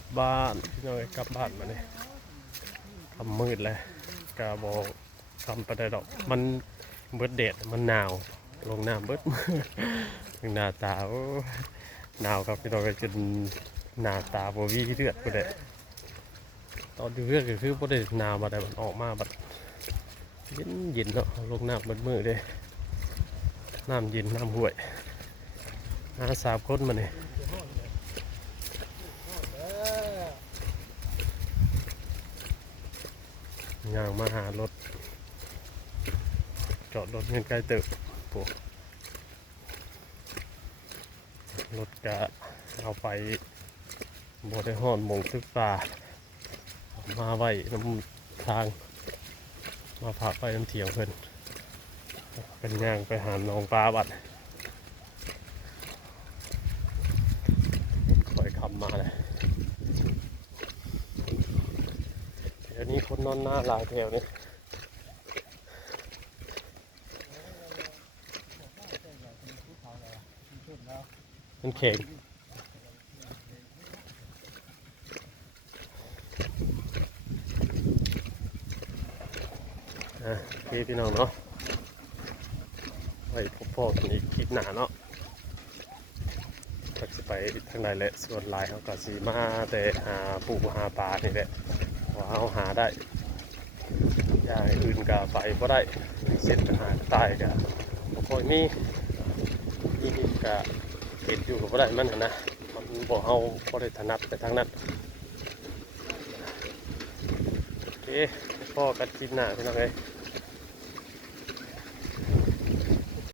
ลับบ้านพี่น้องกลับบ้านมาเนี่ยทำมืดเลยกะบอกทำไปได้ดอกมันเบิดเดดมันหนาวลงน้ำเบิด หน้าตาโอ้หนาวครับพี่น้องก็จนหน้าตาบวีเลือดก็ได้ตอนดูเลือดก็คือพอได้หนาวมาได้มันออกมาแบบเย็นเย็นเนาะลงน้ำเบิดมือเลยน้ำเย็นน้ำห่วยสามคนมาเนี่ยย่างมาหารถจอดรถเงินใกล้ตึกพวกรถกะเอาไปบริหารมงตึกป่ามาไว้น้ำทางมาพักไปน้ำเถียงเพิ่นเป็นย่างไปหาน้องปลาบัดคอยขับมาเลยเดี๋ยวนี้คนนอนหน้าหลายแถวนี่มันเข่งพี่น้องเนาะไปพบพ่อกันอีกคลิปหน้าเนาะก็จะไปทางใดแหละส่วนลายเขาก็สีมาแต่หาปูหาปลานี่แหละว่าเขาหาได้อย่างอื่นก็ไปก็ได้เส้นปัญหาใต้ก็บ่ค่อยมีนี่ก็เห็นอยู่ก็ได้มันนะมันบอกเขาก็ได้ถนัดไปทางนั้นโอเคพ่อกันคลิปหน้าพี่น้องเอ้ย